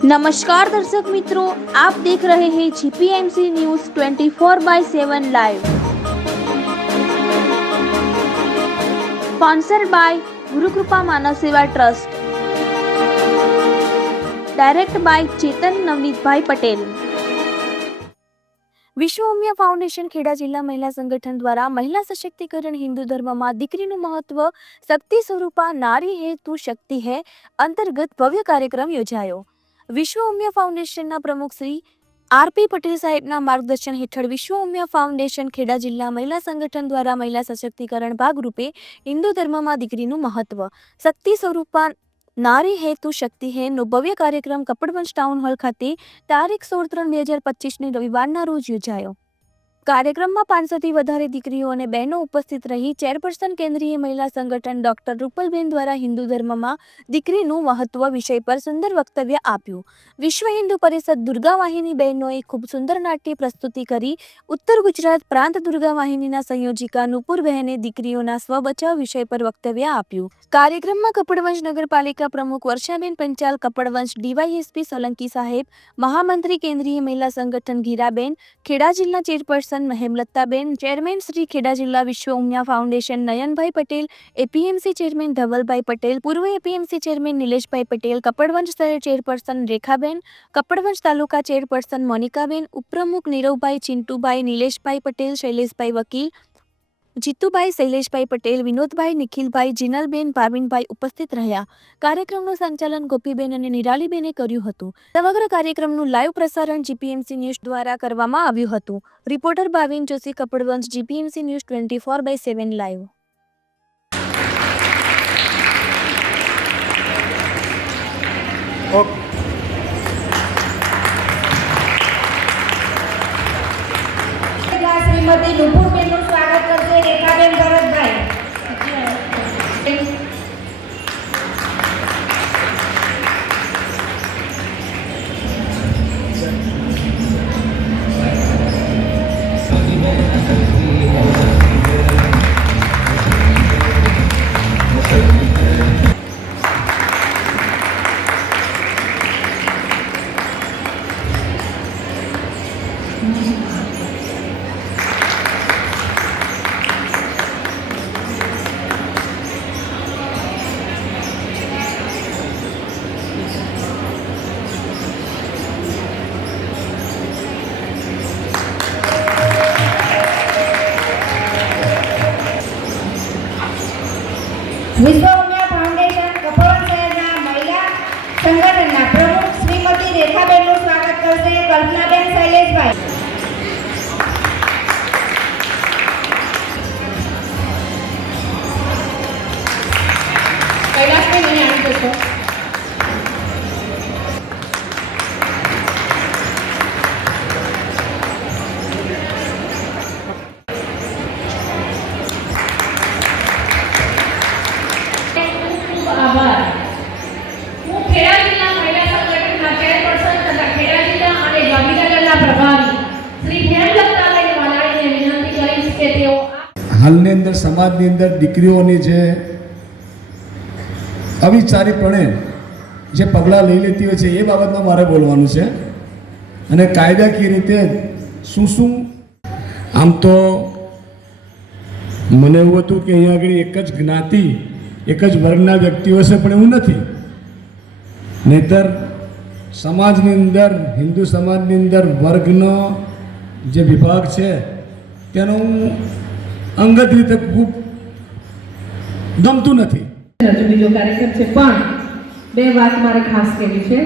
નમસ્કાર દર્શક મિત્રો આપ દેખ રહે હે GPMC news 24 by seven live sponsor by Gurukrupa Manav Seva trust direct by Chetan Navnitbhai Patel Vishwa Umiya foundation Kheda જિલ્લા મહિલા સંગઠન દ્વારા મહિલા સશક્તિકરણ હિન્દુ ધર્મમાં દીકરીનું મહત્વ, શક્તિ સ્વરૂપા, નારી હે તું શક્તિ હે અંતર્ગત ભવ્ય કાર્યક્રમ યોજાયો. વિશ્વ ઉમિયા ફાઉન્ડેશનના પ્રમુખ શ્રી આરપી પટેલ સાહેબના માર્ગદર્શન હેઠળ વિશ્વ ઉમિયા ફાઉન્ડેશન ખેડા જિલ્લા મહિલા સંગઠન દ્વારા મહિલા સશક્તિકરણ ભાગરૂપે હિન્દુ ધર્મમાં દીકરીનું મહત્વ, શક્તિ સ્વરૂપા, નારી હેતુ, શક્તિ હે નો ભવ્ય કાર્યક્રમ કપડવંશ ટાઉન હોલ ખાતે તારીખ સોળ ત્રણ બે હજાર પચીસની રવિવારના રોજ યોજાયો. કાર્યક્રમમાં પાંચસોથી વધારે દીકરીઓ અને બહેનો ઉપસ્થિત રહી ચેરપર્સન કેન્દ્રીય મહિલા સંગઠન ડોક્ટર રૂપલબેન દ્વારા હિન્દુ ધર્મમાં દીકરીનું મહત્વ વિષય પર સુંદર વક્તવ્ય આપ્યું. વિશ્વ હિન્દુ પરિષદ દુર્ગા વાહિની બહેનોએ ખૂબ સુંદર નાટ્ય પ્રસ્તુતિ કરી. ઉત્તર ગુજરાત પ્રાંત દુર્ગા વાહિનીના સંયોજિકા નુપુર બહેને દીકરીઓના સ્વબચાવ વિષય પર વક્તવ્ય આપ્યું. કાર્યક્રમમાં કપડવંશ નગરપાલિકા પ્રમુખ વર્ષાબેન પંચાલ કપડવંશ ડીવાયએસપી સોલંકી સાહેબ, મહામંત્રી કેન્દ્રીય મહિલા સંગઠન ગીરાબેન ખેડા જિલ્લા ચેરપર્સન હેમલતાબેન ચેરમેન શ્રી ખેડા જિલ્લા Vishwa Umiya foundation Nayanbhai Patel, APMC chairman Dhavalbhai Patel, પૂર્વ એપીએમસી ચેરમેન નિલેશભાઈ પટેલ કપડવંશ શહેર ચેરપર્સન રેખાબેન કપડવંશ તાલુકા ચેરપર્સન મોનિકાબેન, ઉપપ્રમુખ નીરવભાઈ ચિંટુભાઈ, નિલેશભાઈ પટેલ, શૈલેષભાઈ વકીલ જીતુભાઈ શૈલેષભાઈ પટેલ, વિનોદભાઈ નિખિલભાઈ, જીનલબેન ભાવિનભાઈ ઉપસ્થિત રહ્યા. કાર્યક્રમનું સંચાલન ગોપીબેન અને નિરાલીબેને કર્યું હતું. સમગ્ર કાર્યક્રમનું લાઈવ પ્રસારણ જીપીએમસી ન્યૂઝ દ્વારા કરવામાં આવ્યું હતું. Reporter Bhavin Joshi Kapadvanj, GPMC news twenty four by seven live. Okay. સમાજની અંદર દીકરીઓની જે અવિચારીપણે જે પગલાં લઈ લેતી હોય છે, એ બાબતમાં મારે બોલવાનું છે. અને કાયદાકીય રીતે શું શું આમ તો મને એવું હતું કે અહીંયા આગળ એક જ જ્ઞાતિ, એક જ વર્ગના વ્યક્તિઓ છે પણ એવું નથી. નહીતર સમાજની અંદર, હિન્દુ સમાજની અંદર વર્ગનો જે વિભાગ છે, તેનો હું અંગત રીતે ખૂબ ગમતું નથી. હજુ બીજો કાર્યક્રમ છે, પણ બે વાત મારે ખાસ કહેવી છે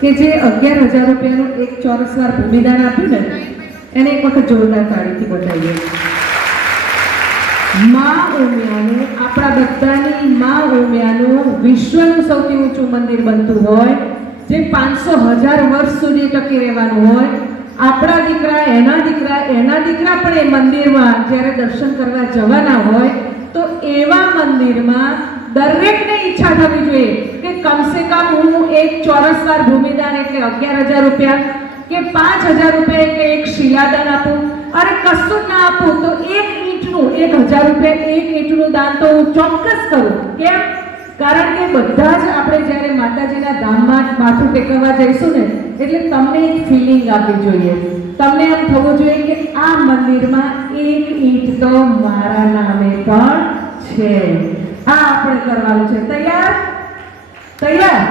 કે જે અગિયાર હજાર રૂપિયાનું એક ચોરસ વાર ભૂમિદાન આપ્યું ને, એને એક વખત જોરદાર તાળીથી બતાવીએ. મા ઉમિયાનું, આપણા બધાની મા ઉમિયાનું વિશ્વનું સૌથી ઊંચું મંદિર બનતું હોય, જે પાંચસો હજાર વર્ષ સુધી ટકી રહેવાનું હોય, આપણા દીકરા, એના દીકરા એના દીકરા પણ એ મંદિરમાં જ્યારે દર્શન કરવા જવાના હોય, તો એવા મંદિરમાં દરેકને ઈચ્છા થવી જોઈએ કે કમસે કમ હું એક ચોરસ વાર ભૂમિદાન એટલે અગિયાર હજાર રૂપિયા કે પાંચ હજાર રૂપિયા એટલે એક શિલાદાન આપું. અરે કશું ના આપું, તો એક ઈંટનું, એક હજાર રૂપિયા એક ઈંટનું દાન તો હું ચોક્કસ કરું. કેમ? કારણ કે બધા જ આપણે જ્યારે માતાજીના ધામમાં માથું ટેકવવા જઈશું ને, એટલે તમને એક ફિલિંગ આપવી જોઈએ. તમને એમ થવું જોઈએ કે આ મંદિરમાં એક ઈંટ તો મારા નામે પણ છે. આ આપણે કરવાનું છે. તૈયાર? તૈયાર?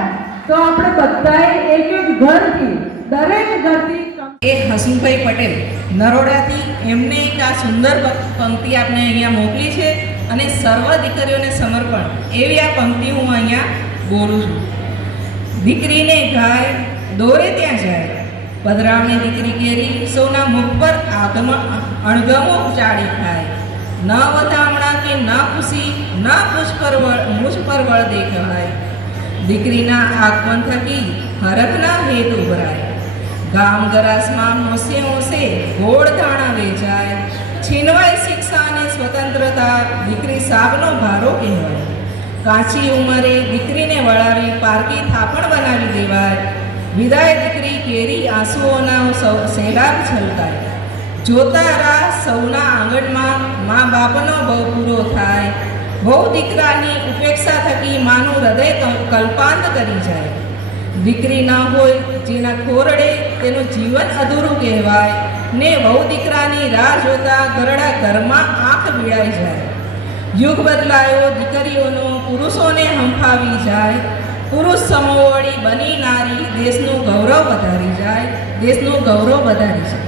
તો આપણે બધાએ એક એક ઘરથી, દરેક ઘરથી એ હસુભાઈ પટેલ, નરોડાથી એમને એક આ સુંદર પંક્તિ આપણે અહીંયા મોકલી છે. અને સર્વ દીકરીઓને સમર્પણ. એવી આ પંક્તિ હું અહીંયા બોલું છું. દીકરીને ગાય દોરે ત્યાં જાય. પધરાવની દીકરી કેરી સૌના મુખ પર આગમ અણગમો ચાળી ખાય ન વધામણા કે ન ખુશી ન મુજ પર વળ મુજ પર વળ દેખાય. દીકરીના આગમન થકી હરખના હેત ઉભરાય. ગામ ગરાસમાં હોંશે હોંશે ગોળ ધાણા વેચાય. છીનવાય શિક્ષા અને સ્વતંત્રતા દીકરી સાબનો ભારો કહેવાય. કાચી ઉંમરે દીકરીને વળાવી પારકી થાપણ બનાવી દેવાય. વિદાય દીકરી કેરી આંસુઓના સૌ સહેલાબ છલકાય. જોતા રાહ સૌના આંગણમાં મા બાપનો બહુ પૂરો થાય. બહુ દીકરાની ઉપેક્ષા થકી માનું હૃદય કલ્પાંત કરી જાય. દીકરી ના હોય જેના ખોરડે તેનું જીવન અધૂરું કહેવાય. ને વહુ દીકરાની રાહ જોતા ગરડા ઘરમાં આંખ ભીડાઈ જાય. યુગ બદલાયો, દીકરીઓનો પુરુષોને હંફાવી જાય. પુરુષ સમોવડી બની નારી, દેશનું ગૌરવ વધારી જાય. દેશનું ગૌરવ વધારી જાય.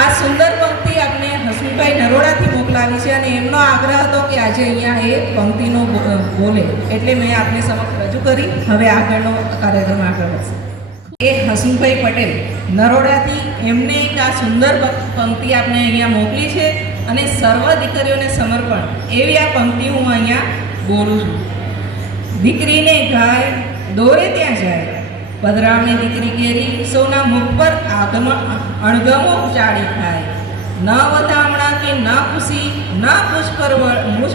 આ સુંદર પંક્તિ આપણે હસમીભાઈ નરોડાથી મોકલાવી છે અને એમનો આગ્રહ હતો કે આજે અહીંયા એ પંક્તિનો બોલે. એટલે મેં આપને સમક્ષ રજૂ કરી. હવે આગળનો કાર્યક્રમ આગળ વધશે. એ હસુભાઈ પટેલ. નરોડાથી એમને એક આ સુંદર પંક્તિ આપણે અહીંયા મોકલી છે અને સર્વ દીકરીઓને સમર્પણ. એવી આ પંક્તિ હું અહીંયા બોલું છું. દીકરીને ગાય દોરે ત્યાં જાય. પધરાવણી દીકરી કેરી સૌના મુખ પર આગમ, અણગમો ચાળી ખાય. ન વધામણા કે ન ખુશી, ન પુષ્પર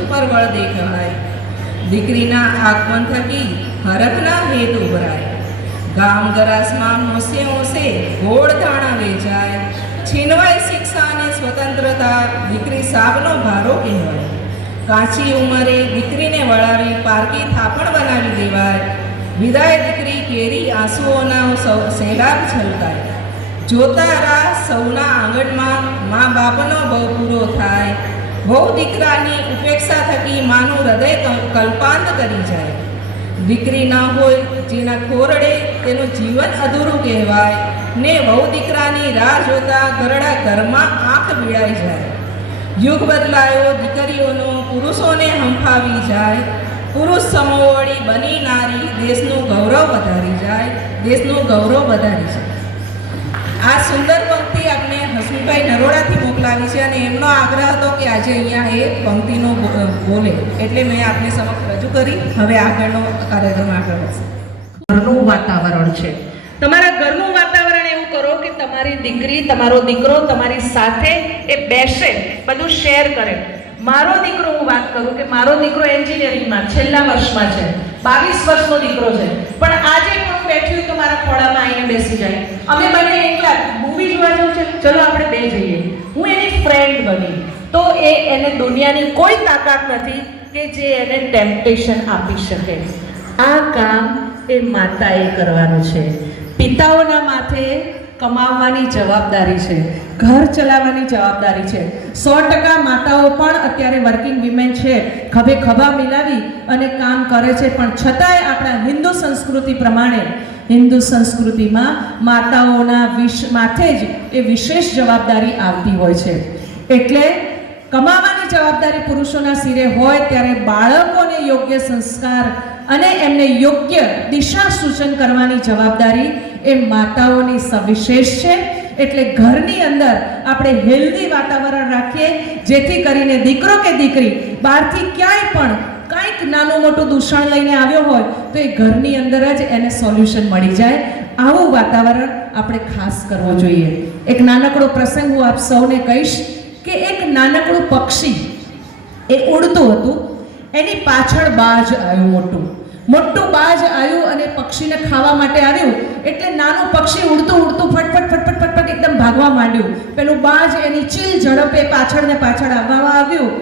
પર વળ દેખાય. દીકરીના આગમન થકી હરખના હેત ઉભરાય. ગામ ગરાસમાં હોંશે હોંશે ગોળ ધાણા વેચાય. છીનવાય શિક્ષા અને સ્વતંત્રતા, દીકરી સાબનો ભારો કહેવાય. કાચી ઉંમરે દીકરીને વળાવી પારકી થાપણ બનાવી દેવાય. વિદાય દીકરી કેરી આંસુઓના સૌ સહેલાબ છલકાય. જોતા રાહ સૌના આંગણમાં મા બાપનો બહુ પૂરો થાય. બહુ દીકરાની ઉપેક્ષા થકી માનું હૃદય કલ્પાંત કરી જાય. દીકરી ના હોય જેના ખોરડે તેનું જીવન અધૂરું કહેવાય. ને વહુ દીકરાની રાહ જોતા ગરડા ઘરમાં આંખ ભીડાઈ જાય. યુગ બદલાયો, દીકરીઓનો પુરુષોને હંફાવી જાય. પુરુષ સમોવડી બની નારી, દેશનું ગૌરવ વધારી જાય. દેશનું ગૌરવ વધારી જાય. આ સુંદર પંક્તિ આપણે હસમીભાઈ નરોડાથી મોકલાવી છે અને એમનો આગ્રહ હતો કે આજે અહીંયા એ પંક્તિનો બોલે. એટલે મેં આપને સમક્ષ રજૂ કરી. હવે આગળનો કાર્યક્રમ આગળ વધશે. ઘરનું વાતાવરણ છે. તમારા ઘરનું વાતાવરણ એવું કરો કે તમારી દીકરી, તમારો દીકરો તમારી સાથે એ બેસે, બધું શેર કરે. મારો દીકરો હું વાત કરું કે મારો દીકરો એન્જિનિયરિંગમાં છેલ્લા વર્ષમાં છે, બાવીસ વર્ષનો દીકરો છે. પણ આજે પણ હું બેઠી તો મારા ખોળામાં આવીને બેસી જાય. અમે બંને એકલા મૂવી જોવા જવું છે. ચલો આપણે બે જઈએ. હું એની ફ્રેન્ડ બની. તો એ એને દુનિયાની કોઈ તાકાત નથી કે જે એને ટેમ્પટેશન આપી શકે. આ કામ એ માતાએ કરવાનું છે. પિતાઓના માથે કમાવવાની જવાબદારી છે. ઘર ચલાવવાની જવાબદારી છે. સો ટકા માતાઓ પણ અત્યારે વર્કિંગ વિમેન છે. ખભે ખભા મિલાવી અને કામ કરે છે. પણ છતાંય આપણા હિન્દુ સંસ્કૃતિ પ્રમાણે, હિન્દુ સંસ્કૃતિમાં માતાઓના વિશ, માથે જ એ વિશેષ જવાબદારી આવતી હોય છે. એટલે કમાવાની જવાબદારી પુરુષોના સિરે હોય ત્યારે બાળકોને યોગ્ય સંસ્કાર અને એમને યોગ્ય દિશા સૂચન કરવાની જવાબદારી એ માતાઓની સવિશેષ છે. એટલે ઘરની અંદર આપણે હેલ્ધી વાતાવરણ રાખીએ, જેથી કરીને દીકરો કે દીકરી બહારથી ક્યાંય પણ કાંઈક નાનું મોટું દૂષણ લઈને આવ્યો હોય, તો એ ઘરની અંદર જ એને સોલ્યુશન મળી જાય. આવું વાતાવરણ આપણે ખાસ કરવું જોઈએ. એક નાનકડો પ્રસંગ હું આપ સૌને કહીશ કે એક નાનકડું પક્ષી એ ઉડતું હતું. એની પાછળ બાજ આવ્યું મોટું. મોટું બાજ આવ્યું અને પક્ષીને ખાવા માટે આવ્યું, એટલે નાનું પક્ષી ઉડતું ઉડતું ફટફટ ફટફટ ફટફટ એકદમ ભાગવા માંડ્યું. પેલું બાજ એની ચીલ ઝડપે પાછળ ને પાછળ આવવા આવ્યું.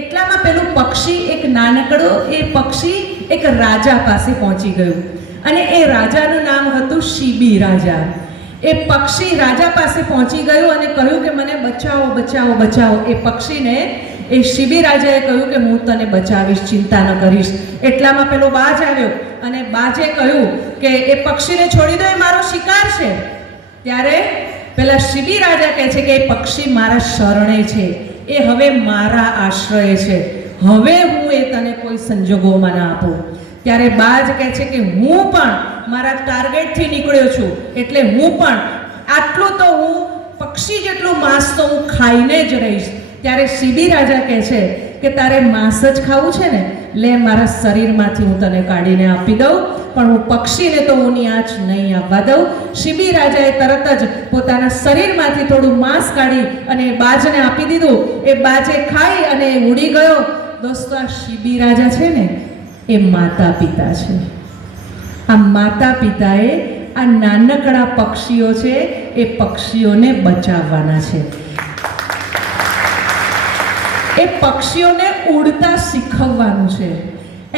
એટલામાં પેલું પક્ષી એક નાનકડું, એ પક્ષી એક રાજા પાસે પહોંચી ગયું. અને એ રાજાનું નામ હતું શિબી રાજા. એ પક્ષી રાજા પાસે પહોંચી ગયું અને કહ્યું કે મને બચાવો બચાવો બચાવો. એ પક્ષીને એ શિબી રાજાએ કહ્યું કે હું તને બચાવીશ, ચિંતા ન કરીશ. એટલામાં પેલો બાજ આવ્યો અને બાજે કહ્યું કે, એ પક્ષીને છોડી દો, એ મારો શિકાર છે. ત્યારે પેલા શિબી રાજા કહે છે કે, એ પક્ષી મારા શરણે છે. એ હવે મારા આશ્રય છે. હવે હું એ તને કોઈ સંજોગોમાં ના આપું. ત્યારે બાજ કહે છે કે, હું પણ મારા ટાર્ગેટથી નીકળ્યો છું. એટલે હું પણ આટલું તો હું પક્ષી જેટલું માંસ તો હું ખાઈને જ રહીશ. ત્યારે શિબી રાજા કહે છે કે તારે માંસ જ ખાવું છે ને, લે મારા શરીરમાંથી હું તને કાઢીને આપી દઉં, પણ હું પક્ષીને તો હું આંચ નહીં આપવા દઉં. શિબી રાજાએ તરત જ પોતાના શરીરમાંથી થોડું માંસ કાઢી અને બાજને આપી દીધું. એ બાજે ખાઈ અને ઉડી ગયો. દોસ્તો, આ શિબી રાજા છે ને, એ માતા પિતા છે. આ માતા પિતાએ આ નાનકડા પક્ષીઓ છે, એ પક્ષીઓને બચાવવાના છે. એ પક્ષીઓને ઉડતા શીખવવાનું છે.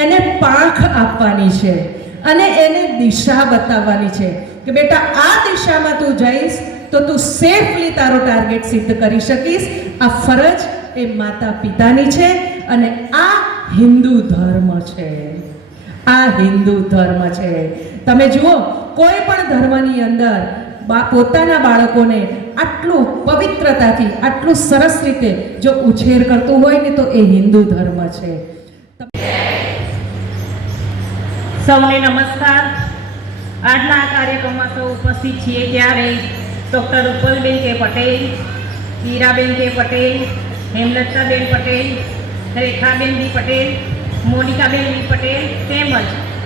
એને પાંખ આપવાની છે અને એને દિશા બતાવવાની છે કે બેટા, આ દિશામાં તું જઈશ તો તું સેફલી તારો ટાર્ગેટ સિદ્ધ કરી શકીશ. આ ફરજ એ માતા પિતાની છે અને આ હિન્દુ ધર્મ છે. આ હિન્દુ ધર્મ છે. તમે જુઓ, કોઈ પણ ધર્મની અંદર પોતાના બાળકોને આટલું પવિત્રતાથી, આટલું સરસ રીતે જો ઉછેર કરતું હોય ને તો એ હિન્દુ ધર્મ છે. સૌને નમસ્કાર. આજના આ કાર્યક્રમમાં સૌ ઉપસ્થિત છીએ ત્યારે ડૉક્ટર ઉપલબેન કે પટેલ હીરાબેન કે પટેલ, હેમલતાબેન પટેલ રેખાબેન બી પટેલ મોનિકાબેન બી પટેલ તેમજ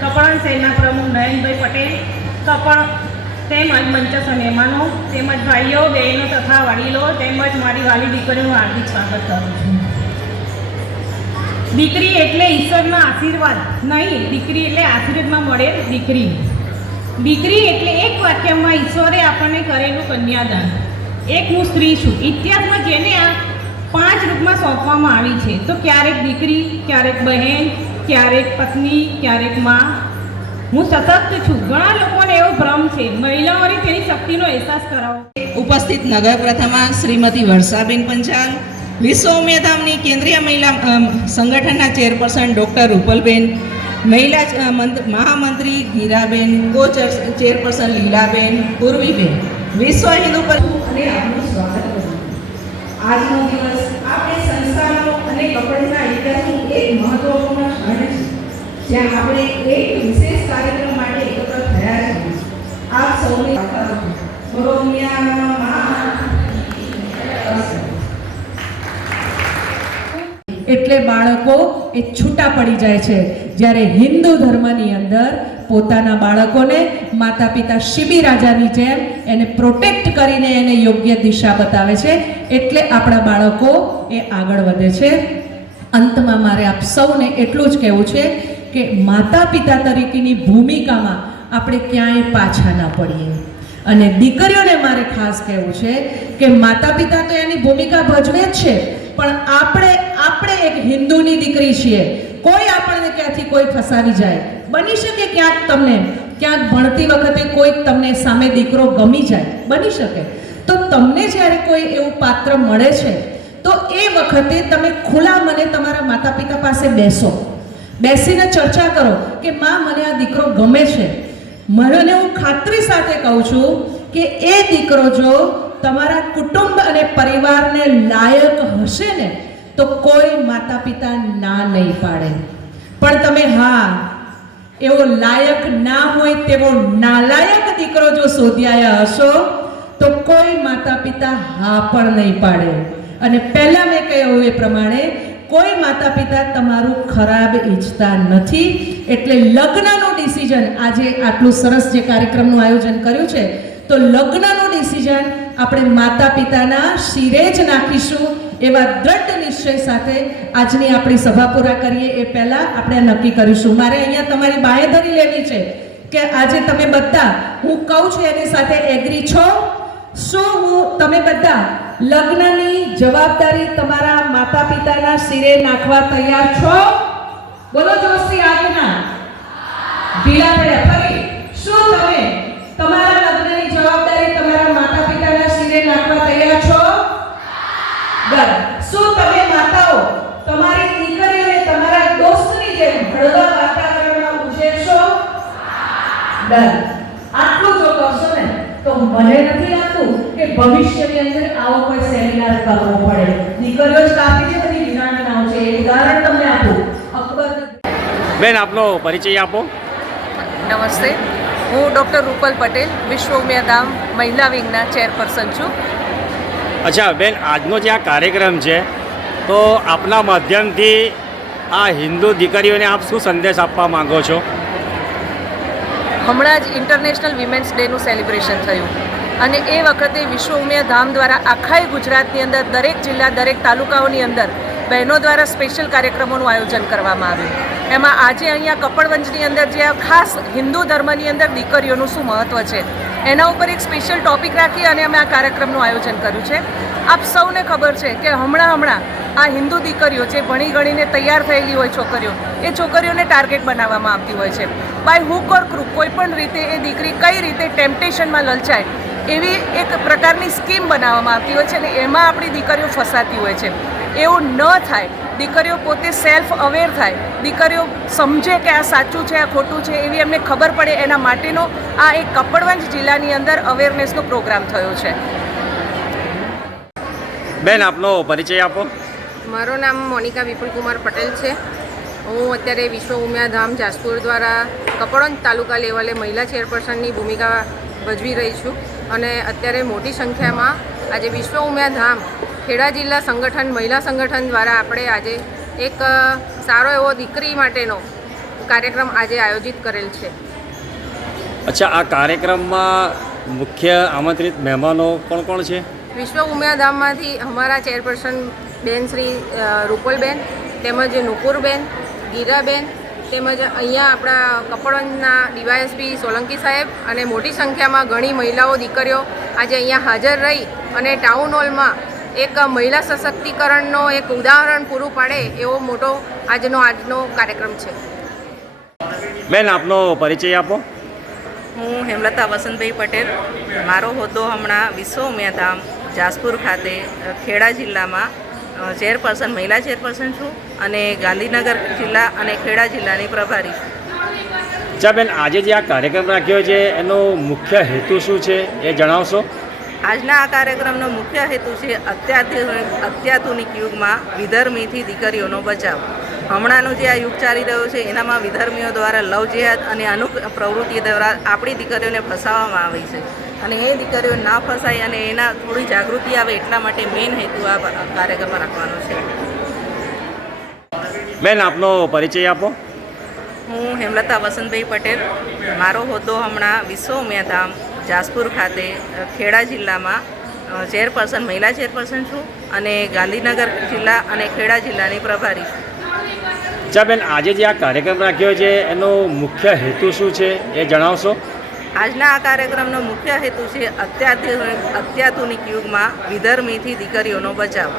કપડણ સેલના પ્રમુખ નયનભાઈ પટેલ, કપડ તેમજ મંચસ્થ મહેમાનો, તેમજ ભાઈઓ, બહેનો તથા વડીલો તેમજ મારી વાલી દીકરીનું હાર્દિક સ્વાગત કરું છું. દીકરી એટલે ઈશ્વરના આશીર્વાદ. નહીં, દીકરી એટલે આશીર્વાદમાં મળે દીકરી. દીકરી એટલે એક વાક્યમાં ઈશ્વરે આપણને કરેલું કન્યાદાન. એક હું સ્ત્રી છું. ઇતિહાસમાં જેને આ પાંચ રૂપમાં સોંપવામાં આવી છે, તો ક્યારેક દીકરી, ક્યારેક બહેન, ક્યારેક પત્ની, ક્યારેકમાં હું સશક્ત છું. ઘણા લોકોને એવો ભ્રમ છે. મહિલાઓને તેની શક્તિનો અહેસાસ કરાવો. ઉપસ્થિત નગર પ્રથમા શ્રીમતી વર્ષાબેન પંચાલ વિશ્વ ઉમિયાધામની કેન્દ્રીય મહિલા સંગઠનના ચેરપર્સન ડૉક્ટર રૂપલબેન મહિલા મહામંત્રી ગીરાબેન કો ચેરપર્સન લીલાબેન પૂર્વીબેન. વિશ્વ હિન્દુ પર અને આપનું સ્વાગત કરું આજનો દિવસ આપણે સંસ્થાનો અને કપડના ઇતિહાસની એક મહત્વપૂર્ણ ક્ષણ છે. જ્યાં આપણે એક વિશેષ કાર્યક્રમ માટે એકત્ર થયા છીએ એટલે બાળકો, એ છૂટા પડી જાય છે. જ્યારે હિન્દુ ધર્મની અંદર પોતાના બાળકોને માતા પિતા શિબી રાજાની જેમ એને પ્રોટેક્ટ કરીને એને યોગ્ય દિશા બતાવે છે. એટલે આપણા બાળકો એ આગળ વધે છે. અંતમાં મારે આપ સૌને એટલું જ કહેવું છે કે માતા પિતા તરીકેની ભૂમિકામાં આપણે ક્યાંય પાછા ના પડીએ. અને દીકરીઓને મારે ખાસ કહેવું છે કે માતા પિતા તો એની ભૂમિકા ભજવે જ છે, પણ આપણે આપણે એક હિન્દુની દીકરી છીએ. કોઈ આપણને ક્યાંથી કોઈ ફસાવી જાય? બની શકે ક્યાંક તમને, ક્યાંક ભણતી વખતે કોઈક તમને સામે દીકરો ગમી જાય. બની શકે. તો તમને જ્યારે કોઈ એવું પાત્ર મળે છે, તો એ વખતે તમે ખુલ્લા મને તમારા માતા પિતા પાસે બેસો. બેસીને ચર્ચા કરો કે, માં, મને આ દીકરો ગમે છે. મને હું ખાતરી સાથે કહું છું કે એ દીકરો જો તમારા કુટુંબ અને પરિવારને લાયક હશે ને, તો કોઈ માતા પિતા ના નહીં પાડે. પણ તમે હા, એવો લાયક ના હોય તેવો નાલાયક દીકરો જો શોધ્યાયા હશો, તો કોઈ માતા પિતા હા પણ નહીં પાડે. અને પહેલાં મેં કહ્યું એ પ્રમાણે, કોઈ માતા પિતા તમારું ખરાબ ઈચ્છતા નથી, એટલે લગ્નનું ડિસિઝન આજે આટલું સરસ જે કાર્યક્રમનું આયોજન કર્યું છે, તો લગ્નનું ડિસિઝન આપણે માતા પિતાના શિરે જ નાખીશું એવા દ્રઢ નિશ્ચય સાથે આજની આપણી સભા પૂરા કરીએ. એ પહેલાં આપણે નક્કી કરીશું. મારે અહીંયા તમારી બાહેધરી લેવી છે કે આજે તમે બધા, હું કહું છું એની સાથે એગ્રી છો? શું હું, તમે બધા લગ્નની જવાબદારી તમારા માતા પિતાના શિરે નાખવા તૈયાર છો? બોલો જોશી આજના. ઢીલા પડ્યા ફરી, શું તમે? તમારા લગ્નની જવાબદારી તમારા માતા પિતાના શિરે નાખવા તૈયાર છો? બસ શું તમે માતાઓ, તમારી દીકરીઓને તમારા દોસ્તની જેમ હળવા વાતાવરણમાં ઉછેરશો બરાબર આટલું જો કરશો ને, તો મને નથી લાગતું કે ભવિષ્યની અંદર આવો કોઈ સેમિનાર કરવો પડે. દીકરીઓ જ કાપી છે બધી વિરાંગનાઓ છે, એ ઉદાહરણ તમને આપું. અકબર બેન, આપનો પરિચય આપો. નમસ્તે. હું ડૉક્ટર રૂપલ પટેલ વિશ્વ ઉમિયાધામ મહિલા વિંગના ચેરપર્સન છું. અચ્છા બેન આજનો જે આ કાર્યક્રમ છે તો આપના માધ્યમથી આ હિન્દુ દીકરીઓને આપ શું સંદેશ આપવા માંગો છો? હમણાં જ ઇન્ટરનેશનલ વિમેન્સ ડેનું સેલિબ્રેશન થયું. અને એ વખતે વિશ્વ ઉમિયા ધામ દ્વારા આખાય ગુજરાતની અંદર દરેક જિલ્લા દરેક તાલુકાઓની અંદર બહેનો દ્વારા સ્પેશિયલ કાર્યક્રમોનું આયોજન કરવામાં આવ્યું. એમાં આજે અહીંયા કપડવંજની અંદર જે ખાસ હિન્દુ ધર્મની અંદર દીકરીઓનું શું મહત્ત્વ છે, એના ઉપર એક સ્પેશિયલ ટોપિક રાખી અને અમે આ કાર્યક્રમનું આયોજન કર્યું છે. આપ સૌને ખબર છે કે હમણાં હમણાં આ હિન્દુ દીકરીઓ જે ભણી ગણીને તૈયાર થયેલી હોય છોકરીઓ, એ છોકરીઓને ટાર્ગેટ બનાવવામાં આવતી હોય છે. બાય હુક ઓર ક્રુક કોઈ પણ રીતે એ દીકરી કઈ રીતે ટેમ્પટેશનમાં લલચાય, એવી એક પ્રકારની સ્કીમ બનાવવામાં આવતી હોય છે અને એમાં આપણી દીકરીઓ ફસાતી હોય છે. એવું ન થાય દીકરીઓ પોતે સેલ્ફ અવેર થાય. દીકરીઓ સમજે કે આ સાચું છે આ ખોટું છે એવી એમને ખબર પડે એના માટેનો આ એક કપડવંજ જિલ્લાની અંદર અવેરનેસનો પ્રોગ્રામ થયો છે. બેન આપનો પરિચય આપો. મારું નામ મોનિકા વિપુલકુમાર પટેલ છે. હું અત્યારે વિશ્વ ઉમિયાધામ જાસપુર દ્વારા કપડવંજ તાલુકા લેવલે મહિલા ચેરપર્સનની ભૂમિકા ભજવી રહી છું. અને અત્યારે મોટી સંખ્યામાં આજે વિશ્વ ઉમિયા ધામ ખેડા જિલ્લા સંગઠન મહિલા સંગઠન દ્વારા આપણે આજે એક સારો એવો દીકરી માટેનો કાર્યક્રમ આજે આયોજિત કરેલ છે. અચ્છા આ કાર્યક્રમમાં મુખ્ય આમંત્રિત મહેમાનો કોણ કોણ છે? વિશ્વ ઉમિયા ધામમાંથી અમારા ચેરપર્સન બેન શ્રી રૂપલબેન તેમજ નુપુરબેન ગીરાબેન તેમજ અહીંયા આપણા કપડવંજના ડીવાયએસપી સોલંકી સાહેબ અને મોટી સંખ્યામાં ઘણી મહિલાઓ દીકરીઓ આજે અહીંયા હાજર રહી અને ટાઉન હોલમાં એક મહિલા સશક્તિકરણનો એક ઉદાહરણ પૂરું પાડે એવો મોટો આજનો આજનો કાર્યક્રમ છે. બેન આપનો પરિચય આપો. હું હેમલતા વસંતભાઈ પટેલ. મારો હોદ્દો હમણાં વિશ્વ ઉમિયાધામ જાસપુર ખાતે ખેડા જિલ્લામાં ચેરપર્સન મહિલા ચેરપર્સન છું અને ગાંધીનગર જિલ્લા અને ખેડા જિલ્લાની પ્રભારી છું. બેન આજે જે આ કાર્યક્રમ રાખ્યો છે એનો મુખ્ય હેતુ શું છે એ જણાવશો? આજના આ કાર્યક્રમનો મુખ્ય હેતુ છે અત્યાધુનિક અત્યાધુનિક યુગમાં વિધર્મીથી દીકરીઓનો બચાવ. હમણાંનો જે આ યુગ ચાલી રહ્યો છે એનામાં વિધર્મીઓ દ્વારા લવ જેહાદ અને અનુક પ્રવૃત્તિ દ્વારા આપણી દીકરીઓને ફસાવવામાં આવી છે. અને એ દીકરીઓ ના ફસાય અને એના થોડી જાગૃતિ આવે એટલા માટે મેઇન હેતુ આ કાર્યક્રમ રાખવાનો છે. બેન આપનો પરિચય આપો. હું હેમલતા વસંતભાઈ પટેલ. મારો હોદ્દો હમણાં વિશ્વ ઉમિયાધામ જાસપુર ખાતે ખેડા જિલ્લામાં ચેરપર્સન મહિલા ચેરપર્સન છું અને ગાંધીનગર જિલ્લા અને ખેડા જિલ્લાની પ્રભારી છું. અચ્છા આજે જે આ કાર્યક્રમ રાખ્યો છે એનો મુખ્ય હેતુ શું છે એ જણાવશો? આજના આ કાર્યક્રમનો મુખ્ય હેતુ છે અત્યાધુનિક અત્યાધુનિક યુગમાં વિધર્મીથી દીકરીઓનો બચાવ.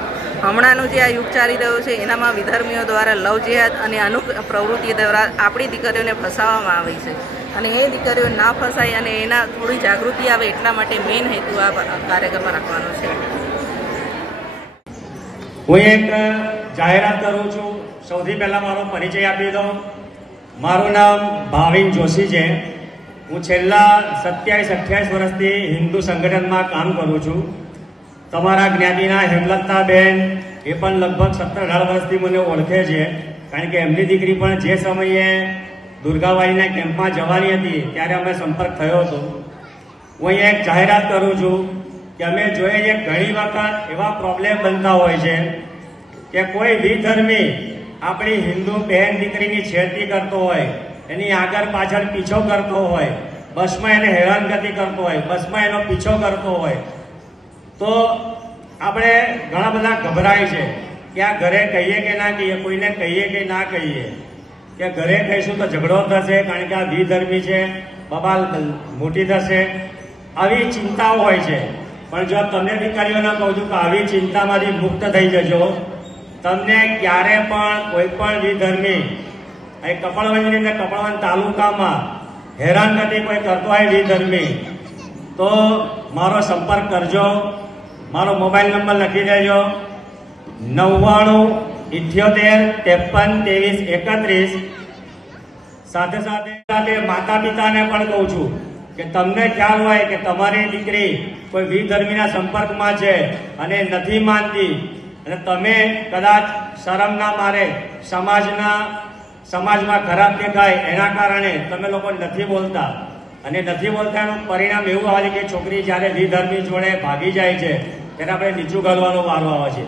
હમણાંનો જે આ યુગ ચાલી રહ્યો છે એનામાં વિધર્મીઓ દ્વારા લવ જેહાદ અને અનુક પ્રવૃત્તિ દ્વારા આપણી દીકરીઓને ફસાવવામાં આવી છે. અને એ દીકરીઓ ના ફસાય અને એના થોડી જાગૃતિ આવે એટલા માટે મેઇન હેતુ આ કાર્યક્રમ રાખવાનો છે. હું એક જાહેરાત કરું છું. સૌથી પહેલાં મારો પરિચય આપી દઉં. મારું નામ ભાવિન જોશી છે. હું છેલ્લા સત્યાવીસ, અઠ્યાવીસ વર્ષથી હિન્દુ સંગઠનમાં કામ કરું છું. તમારા જ્ઞાતિના હેમલતાબેન એ પણ લગભગ સત્તર અઢાર વર્ષથી મને ઓળખે છે. કારણ કે એમની દીકરી પણ જે સમયે દુર્ગાબાઈના કેમ્પમાં જવાની હતી ત્યારે અમે સંપર્ક થયો હતો. હું અહીંયા એક જાહેરાત કરું છું કે અમે જોઈએ છે ઘણી વખત એવા પ્રોબ્લેમ બનતા હોય છે કે કોઈ વિધર્મી આપણી હિન્દુ બહેન દીકરીની છેડતી કરતો હોય, એની આગળ પાછળ પીછો કરતો હોય, બસમાં એને હેરાનગતિ કરતો હોય, બસમાં એનો પીછો કરતો હોય. તો આપણે ઘણા બધા ગભરાય છે કે આ ઘરે કહીએ કે ના કહીએ, કોઈને કહીએ કે ના કહીએ. કે ઘરે કહીશું તો ઝઘડો થશે, કારણ કે આ વિધર્મી છે, બબાલ મોટી થશે. આવી ચિંતાઓ હોય છે. પણ જો તમને દીકરીઓને કહું છું કે આવી ચિંતામાંથી મુક્ત થઈ જજો. તમને ક્યારે પણ કોઈ પણ વિધર્મી અહીં કપડવંજની અંદર કપડવંજ તાલુકામાં હેરાન નથી કોઈ કરતો હોય વિધર્મી તો મારો સંપર્ક કરજો. મારો મોબાઈલ નંબર લખી દેજો. નવ્વાણું ઇઠ્યોતેર, ત્રેપન, ત્રેવીસ, એકત્રીસ. સાથે સાથે સાથે માતા પિતાને પણ કહું છું કે તમને ખ્યાલ હોય કે તમારી દીકરી કોઈ વિધર્મીના સંપર્કમાં છે અને નથી માનતી, અને તમે કદાચ શરમના મારે સમાજના, સમાજમાં ખરાબ દેખાય એના કારણે તમે લોકો નથી બોલતા. અને નથી બોલતા એનું પરિણામ એવું આવે કે છોકરી જ્યારે વિધર્મી જોડે ભાગી જાય છે, ત્યારે આપણે નીચું ગાલવાનો વારો આવે છે.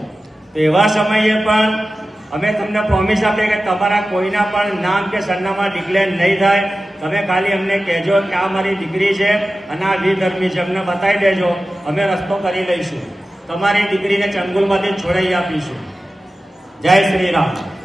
તો એવા સમયે પણ અમે તમને પ્રોમિસ આપીએ કે તમારા કોઈના પણ નામ કે સરનામા ડિક્લેર નહીં થાય. તમે ખાલી અમને કહેજો કે આ મારી દીકરી છે અને આ વિધર્મી છે. અમને બતાવી દેજો. અમે રસ્તો કરી લઈશું. તમારી દીકરીને ચંગુલમાંથી છોડાવી આપીશું. જય શ્રી રામ.